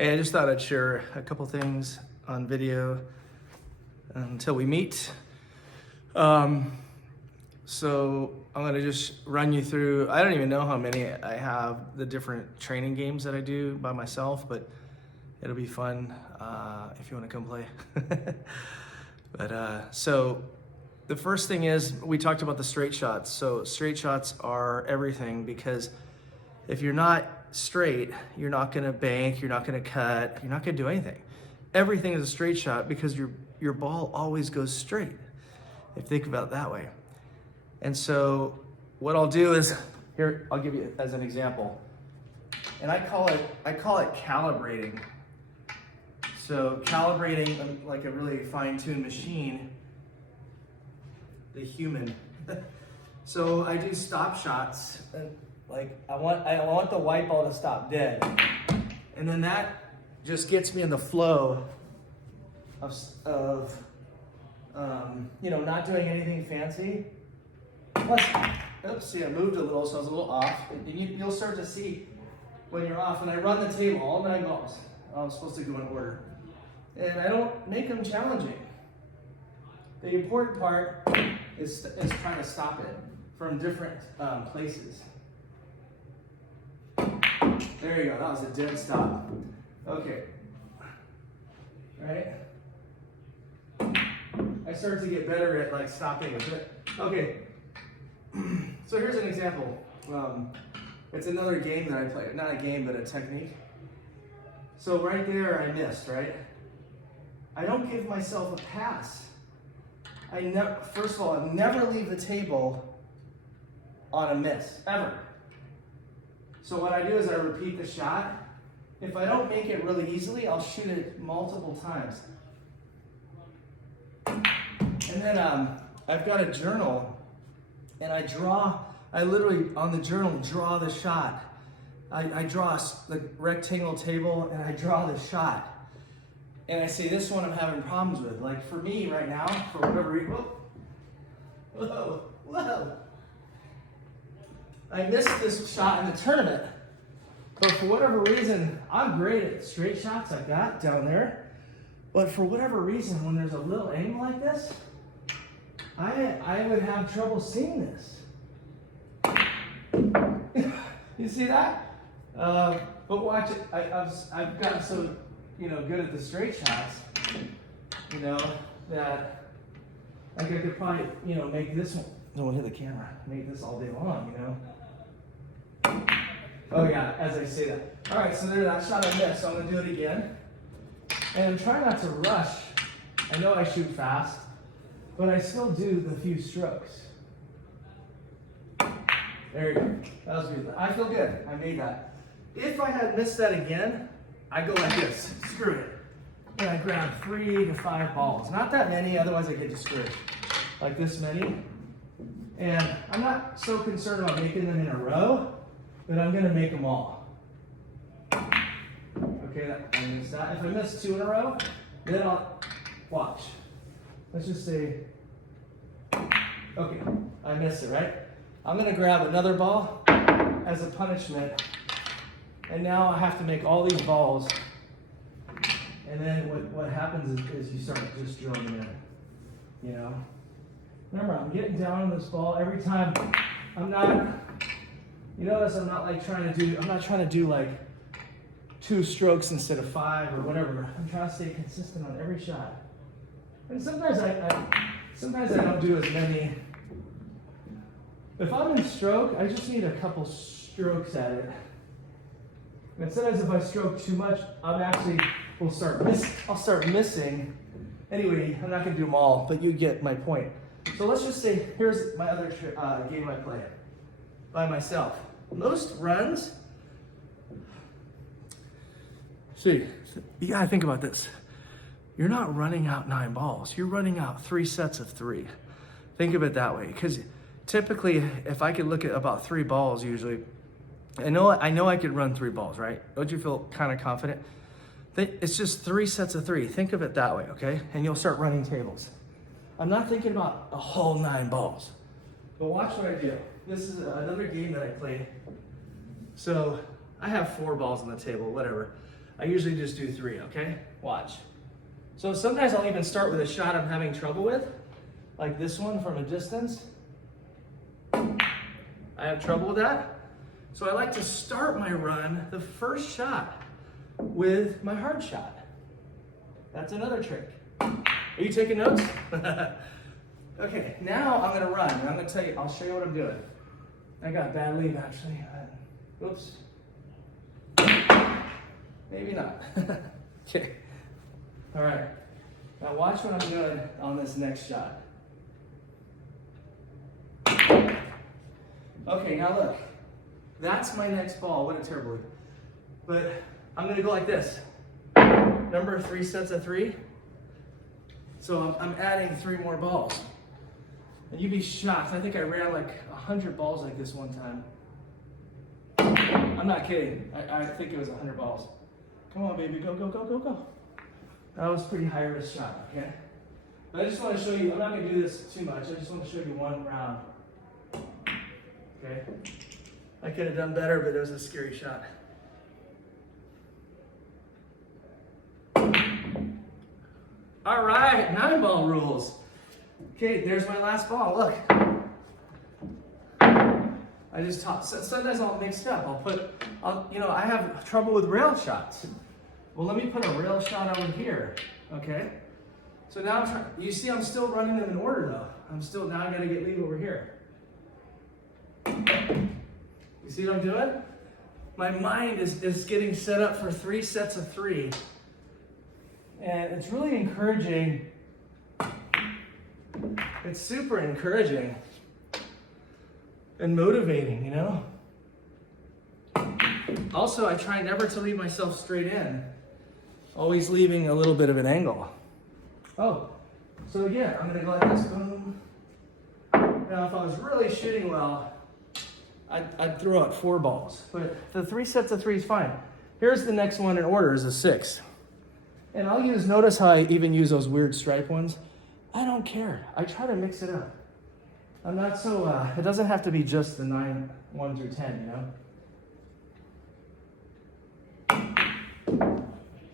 Hey, I just thought I'd share a couple things on video until we meet. So I'm gonna just run you through, I don't even know how many I have, the different training games that I do by myself, but it'll be fun if you wanna come play. So the first thing is, we talked about the straight shots. So straight shots are everything, because if you're not straight, you're not gonna bank, you're not gonna cut, you're not gonna do anything. Everything is a straight shot because your ball always goes straight, if you think about it that way. And so what I'll do is, here, I'll give you as an example. And I call it calibrating. So calibrating, like a really fine-tuned machine, the human. So I do stop shots, and like I want the white ball to stop dead, and then that just gets me in the flow of not doing anything fancy. Plus, oops, see, I moved a little, so I was a little off. You'll start to see when you're off. And I run the table, all 9 balls. I'm supposed to go in order, and I don't make them challenging. The important part is trying to stop it from different places. There you go, that was a dead stop. Okay. Right? I started to get better at like stopping a bit. Okay. So here's an example. It's another game that I play. Not a game, but a technique. So right there I missed, right? I don't give myself a pass. First of all, I never leave the table on a miss, ever. So what I do is I repeat the shot. If I don't make it really easily, I'll shoot it multiple times. And then I've got a journal, and I literally, on the journal, draw the shot. I draw the rectangle table, and I draw the shot. And I say, this one I'm having problems with. Like for me right now, for whatever reason, whoa. I missed this shot in the tournament, but for whatever reason, I'm great at straight shots like that down there. But for whatever reason, when there's a little angle like this, I would have trouble seeing this. You see that? But watch it. I've gotten so good at the straight shots, that like I could probably make this one. Don't hit the camera. Make this all day long, Oh yeah, as I say that. All right, so there, that shot I missed, so I'm gonna do it again. And try not to rush. I know I shoot fast, but I still do the few strokes. There you go. That was good. I feel good. I made that. If I had missed that again, I go like this. Screw it. And I grab 3 to 5 balls. Not that many, otherwise I get discouraged. Like this many. And I'm not so concerned about making them in a row, but I'm gonna make them all. Okay, I missed that. If I miss 2 in a row, then I'll watch. Let's just say, okay, I missed it, right? I'm gonna grab another ball as a punishment, and now I have to make all these balls. And then what happens is you start just drilling in, Remember, I'm getting down on this ball every time. I'm not, you notice I'm not trying to do like 2 strokes instead of 5 or whatever. I'm trying to stay consistent on every shot. And sometimes I don't do as many. If I'm in stroke, I just need a couple strokes at it. And sometimes if I stroke too much, I'll start missing. Anyway, I'm not gonna do them all, but you get my point. So let's just say, here's my other game I play by myself. Most runs, see, you gotta think about this. You're not running out 9 balls. You're running out 3 sets of 3. Think of it that way, because typically, if I could look at about 3 balls usually, I know I could run 3 balls, right? Don't you feel kind of confident? It's just 3 sets of 3. Think of it that way, okay? And you'll start running tables. I'm not thinking about a whole 9 balls. But watch what I do. This is another game that I play. So I have 4 balls on the table, whatever. I usually just do 3, okay? Watch. So sometimes I'll even start with a shot I'm having trouble with, like this one from a distance. I have trouble with that. So I like to start my run, the first shot, with my hard shot. That's another trick. Are you taking notes? Okay, now I'm gonna run. I'm gonna tell you, I'll show you what I'm doing. I got bad lead actually. Oops. Maybe not. Okay. All right. Now watch what I'm doing on this next shot. Okay, now look. That's my next ball. What a terrible lead. But I'm gonna go like this. Remember 3 sets of 3? So I'm adding 3 more balls. And you'd be shocked. I think I ran like 100 balls like this one time. I'm not kidding. I think it was 100 balls. Come on, baby. Go, go, go, go, go. That was a pretty high risk shot, okay? But I just want to show you, I'm not going to do this too much. I just want to show you one round. Okay? I could have done better, but it was a scary shot. All right, 9-ball rules. Okay, there's my last ball. Look. I just toss. Sometimes I'll mix it up. I have trouble with rail shots. Well, let me put a rail shot over here. Okay. So now you see, I'm still running them in order though. Now I got to get lead over here. You see what I'm doing? My mind is getting set up for 3 sets of 3. And it's really encouraging. It's super encouraging and motivating, you know? Also, I try never to leave myself straight in, always leaving a little bit of an angle. Oh, so again, I'm gonna go like this, boom. Now, if I was really shooting well, I'd throw out 4 balls, but the 3 sets of 3 is fine. Here's the next one in order is a 6. And notice how I even use those weird stripe ones. I don't care. I try to mix it up. I'm not so, it doesn't have to be just the 9, 1 through 10, you know?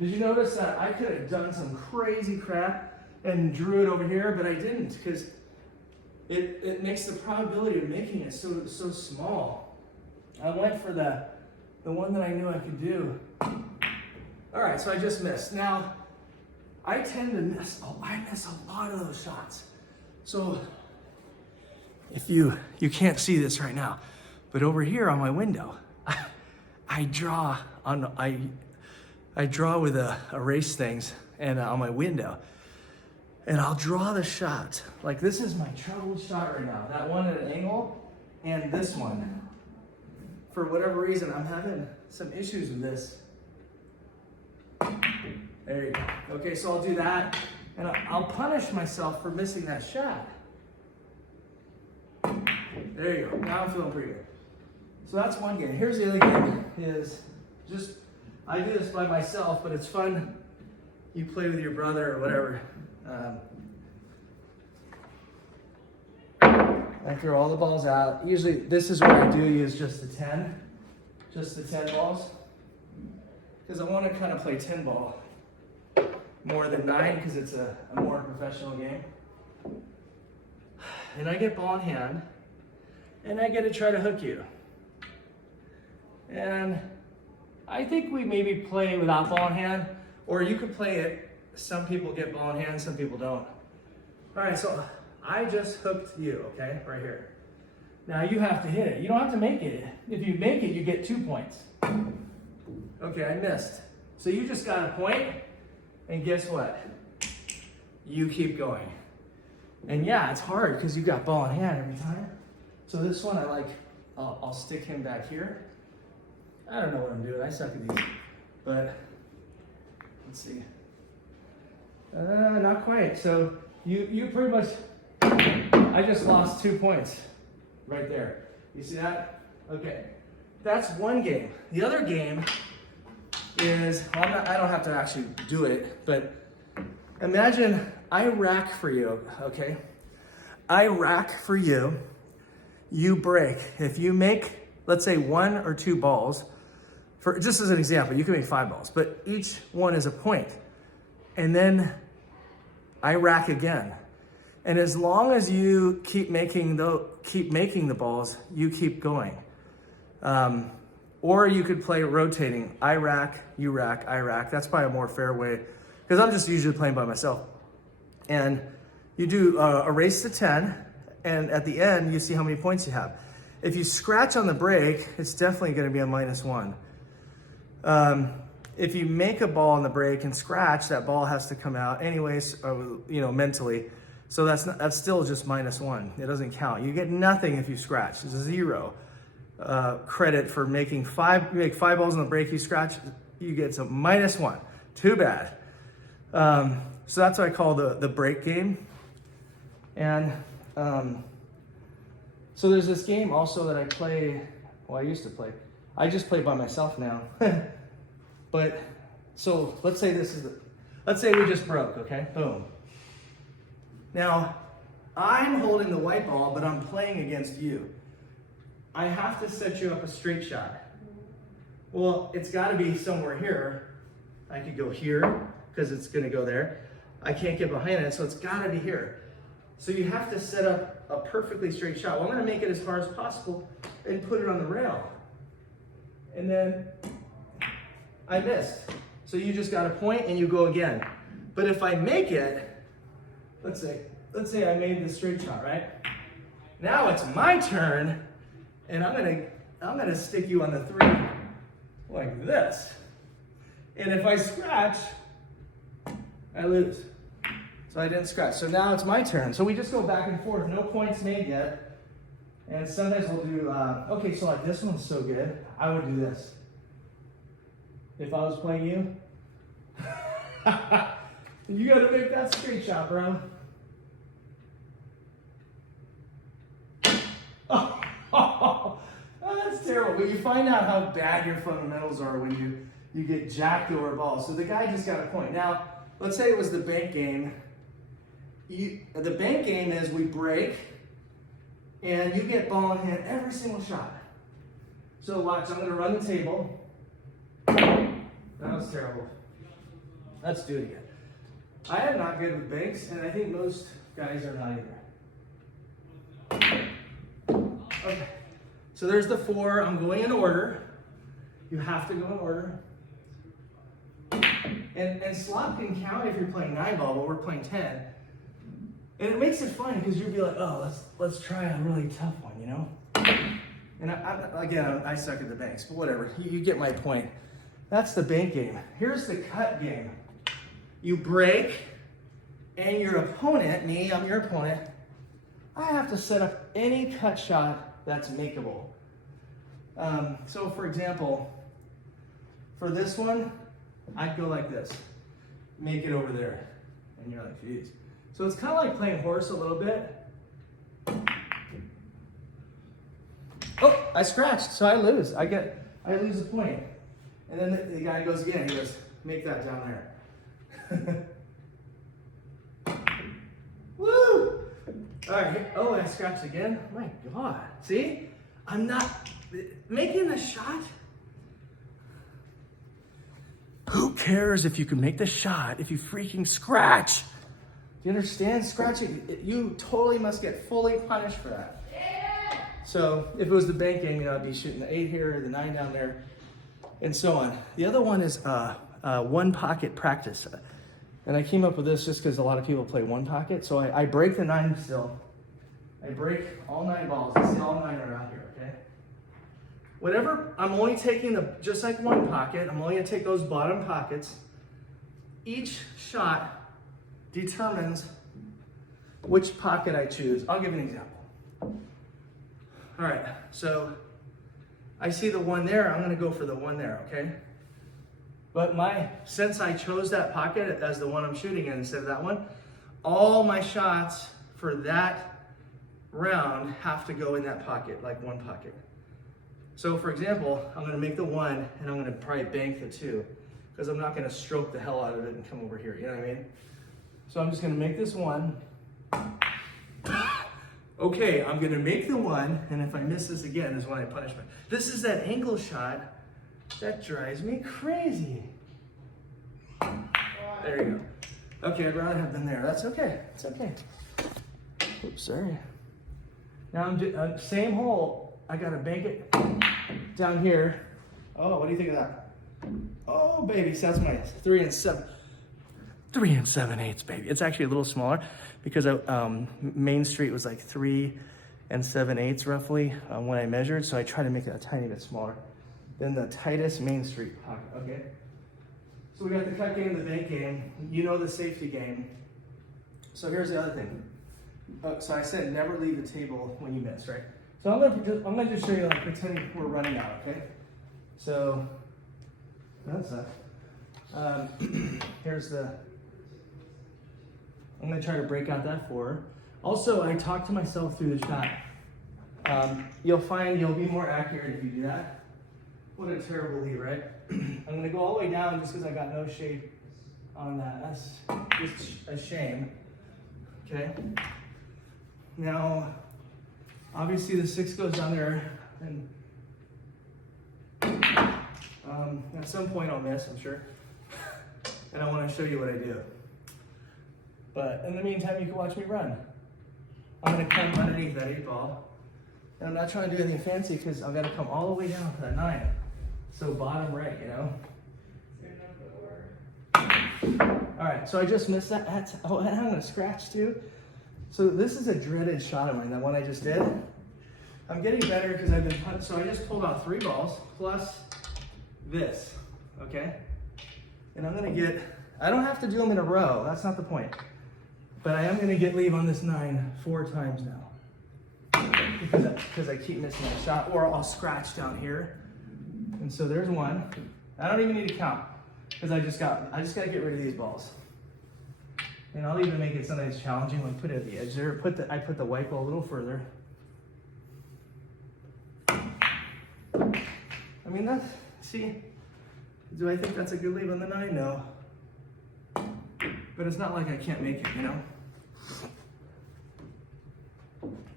Did you notice that I could have done some crazy crap and drew it over here, but I didn't, because it makes the probability of making it so small. I went for the one that I knew I could do. All right, so I just missed. Now, I tend to miss a lot of those shots. So if you can't see this right now, but over here on my window, I draw with erase things and on my window, and I'll draw the shot. Like this is my troubled shot right now. That one at an angle and this one. For whatever reason, I'm having some issues with this. There you go. Okay, so I'll do that, and I'll punish myself for missing that shot. There you go. Now I'm feeling pretty good. So that's one game. Here's the other game. I do this by myself, but it's fun. You play with your brother or whatever. I throw all the balls out. Usually, this is what I do. Use just the 10 balls, because I want to kind of play 10 ball more than 9, because it's a more professional game. And I get ball in hand, and I get to try to hook you. And I think we maybe play without ball in hand, or you could play it. Some people get ball in hand, some people don't. All right, so I just hooked you, okay, right here. Now you have to hit it. You don't have to make it. If you make it, you get 2 points. Okay, I missed. So you just got a point, and guess what? You keep going. And yeah, it's hard because you got ball in hand every time. So this one, I'll stick him back here. I don't know what I'm doing. I suck at these. But let's see. Not quite. So you pretty much, I just lost 2 points right there. You see that? Okay. That's one game. The other game is, I don't have to actually do it, but imagine I rack for you, okay? I rack for you, you break. If you make, let's say 1 or 2 balls for just as an example, you can make 5 balls, but each one is a point. And then I rack again. And as long as you keep making the balls, you keep going. Or you could play rotating. I rack, you rack, I rack. That's probably a more fair way, because I'm just usually playing by myself. And you do a race to 10, and at the end, you see how many points you have. If you scratch on the break, it's definitely gonna be a -1. If you make a ball on the break and scratch, that ball has to come out anyways, mentally. So that's still just -1. It doesn't count. You get nothing if you scratch. It's 0 credit for making 5. You make 5 balls on the break, you scratch, you get some -1. Too bad. So that's what I call the break game. And so there's this game also that I play. Well, I used to play. I just play by myself now. But so let's say let's say we just broke. Okay, boom. Now, I'm holding the white ball, but I'm playing against you. I have to set you up a straight shot. Well, it's got to be somewhere here. I could go here, because it's going to go there. I can't get behind it, so it's got to be here. So you have to set up a perfectly straight shot. Well, I'm going to make it as hard as possible and put it on the rail. And then I missed. So you just got a point and you go again. But if I make it, let's say I made the straight shot, right? Now it's my turn, and I'm gonna stick you on the 3 like this. And if I scratch, I lose. So I didn't scratch. So now it's my turn. So we just go back and forth. No points made yet. And sometimes we'll do, okay, so like this one's so good. I would do this. If I was playing you, you gotta make that straight shot, bro. Oh, that's terrible. But you find out how bad your fundamentals are when you get jacked over a ball. So the guy just got a point. Now, let's say it was the bank game. The bank game is we break, and you get ball in hand every single shot. So watch, I'm gonna run the table. That was terrible. Let's do it again. I am not good with banks, and I think most guys are not either. Okay, so there's the 4. I'm going in order. You have to go in order. And slot can count if you're playing 9 ball, but we're playing 10. And it makes it fun because you'll be like, oh, let's try a really tough one, you know? And I suck at the banks, but whatever. You get my point. That's the bank game. Here's the cut game. You break, and your opponent, me, I'm your opponent, I have to set up any cut shot that's makeable. So for example, for this one, I'd go like this. Make it over there. And you're like, geez. So it's kind of like playing horse a little bit. Oh, I scratched, so I lose. I lose a point. And then the guy goes again. He goes, make that down there. Woo! All right. Oh, I scratched again. My God. See? I'm not making the shot. Who cares if you can make the shot if you freaking scratch? Do you understand? Scratching, you totally must get fully punished for that. Yeah. So if it was the bank game, I'd be shooting the 8 here, the 9 down there, and so on. The other one is one pocket practice. And I came up with this just because a lot of people play one pocket. So I break the 9 still. I break all 9 balls. You see all 9 are out here, okay? Whatever, I'm only taking just like one pocket, I'm only gonna take those bottom pockets. Each shot determines which pocket I choose. I'll give an example. All right, so I see the 1 there, I'm gonna go for the 1 there, okay? But since I chose that pocket as the one I'm shooting in instead of that one, all my shots for that round have to go in that pocket, like one pocket. So for example, I'm gonna make the 1 and I'm gonna probably bank the 2 because I'm not gonna stroke the hell out of it and come over here, you know what I mean? So I'm just gonna make this 1. Okay, I'm gonna make the 1, and if I miss this again is when I punish myself. This is that angle shot That drives me crazy. There you go. Okay, I'd rather have been there. That's okay. It's okay. Oops, sorry. Now I'm doing same hole. I gotta bank it down here. Oh, what do you think of that? Oh, baby, so that's my 3 7/8, baby. It's actually a little smaller because Main Street was like 3 7/8 roughly when I measured. So I tried to make it a tiny bit smaller than the tightest Main Street pocket. Okay. So we got the cut game, the bank game. You know the safety game. So here's the other thing. So I said never leave the table when you miss, right? So I'm gonna just show you, like, pretending we're running out, okay? So that's that. Here's the. I'm gonna try to break out that 4. Also, I talk to myself through the shot. You'll find you'll be more accurate if you do that. What a terrible lead, right? I'm gonna go all the way down just because I got no shape on that. That's just a shame. Okay. Now, obviously the 6 goes down there, and at some point I'll miss, I'm sure. And I want to show you what I do. But in the meantime, you can watch me run. I'm gonna come underneath that 8 ball. And I'm not trying to do anything fancy because I've got to come all the way down to that 9. So bottom right, you know? All right, so I just missed that. Oh, and I'm gonna scratch too. So this is a dreaded shot of mine, that one I just did. I'm getting better because I've been punting. So I just pulled out 3 balls plus this, okay? And I'm gonna get, I don't have to do them in a row, that's not the point. But I am gonna get leave on this 9 4 times now. Because I keep missing that shot, or I'll scratch down here. And so there's 1. I don't even need to count, because I just gotta get rid of these balls. And I'll even make it sometimes challenging, like put it at the edge there. I put the white ball a little further. I mean, see, do I think that's a good leave on the 9? No. But it's not like I can't make it, you know?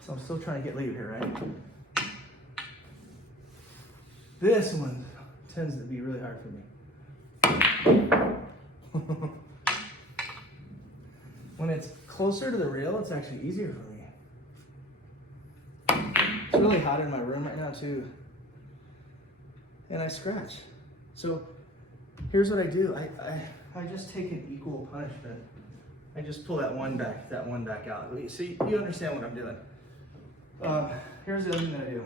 So I'm still trying to get leave here, right? This one tends to be really hard for me. When it's closer to the rail, it's actually easier for me. It's really hot in my room right now too. And I scratch. So here's what I do. I just take an equal punishment. I just pull that one back out. So you understand what I'm doing. Here's the other thing that I do.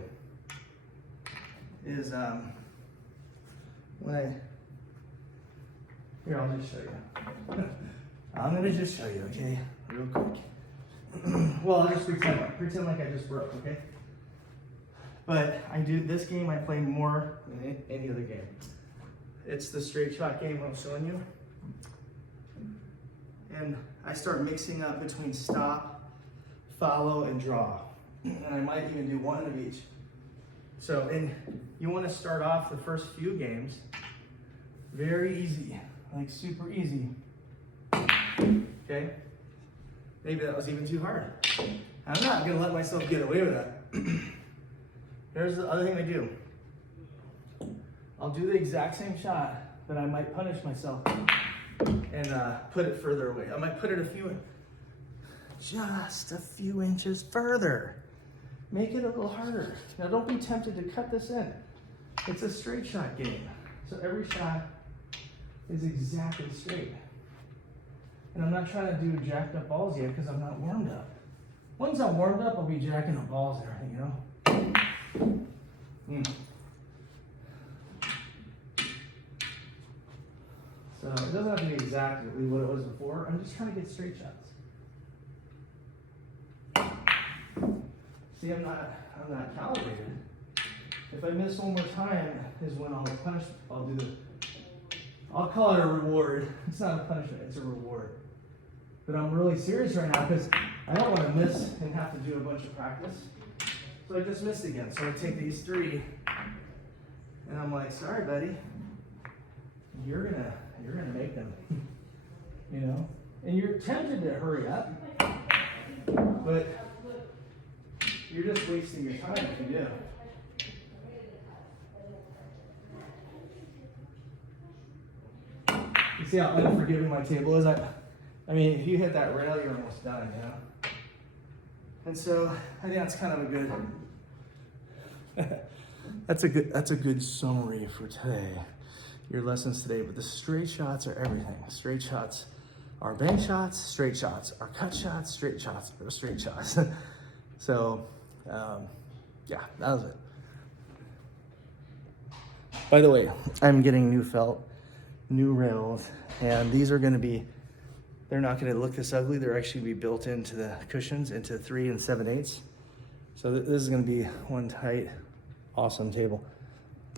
Is here, I'll just show you. I'm gonna just show you, okay? Real quick. Well, I'll just pretend like I just broke, okay? But this game I play more than any other game. It's the straight shot game I'm showing you. And I start mixing up between stop, follow, and draw. And I might even do 1 of each. So, and you want to start off the first few games very easy, like super easy. Okay? Maybe that was even too hard. I'm not going to let myself get away with that. Here's the other thing I do. I'll do the exact same shot, but I might punish myself and put it further away. I might put it just a few inches further. Make it a little harder. Now don't be tempted to cut this in. It's a straight shot game. So every shot is exactly straight. And I'm not trying to do jacked up balls yet because I'm not warmed up. Once I'm warmed up, I'll be jacking up balls and everything, you know? So it doesn't have to be exactly what it was before. I'm just trying to get straight shots. See, I'm not calibrated. If I miss one more time is when I'll punish. I'll call it a reward. It's not a punishment, it's a reward. But I'm really serious right now because I don't want to miss and have to do a bunch of practice. So I just missed again. So I take these 3 and I'm like, sorry, buddy. You're gonna make them. You know? And you're tempted to hurry up. But you're just wasting your time if you do. You see how unforgiving my table is? I mean, if you hit that rail, you're almost done, you know? And so I think that's kind of a good, that's a good summary for today, your lessons today. But the straight shots are everything. Straight shots are bank shots, straight shots are cut shots, straight shots are straight shots. So, yeah, that was it. By the way, I'm getting new felt, new rails, and these are gonna be, they're not gonna look this ugly. They're actually gonna be built into the cushions, into 3 7/8. So this is gonna be one tight, awesome table.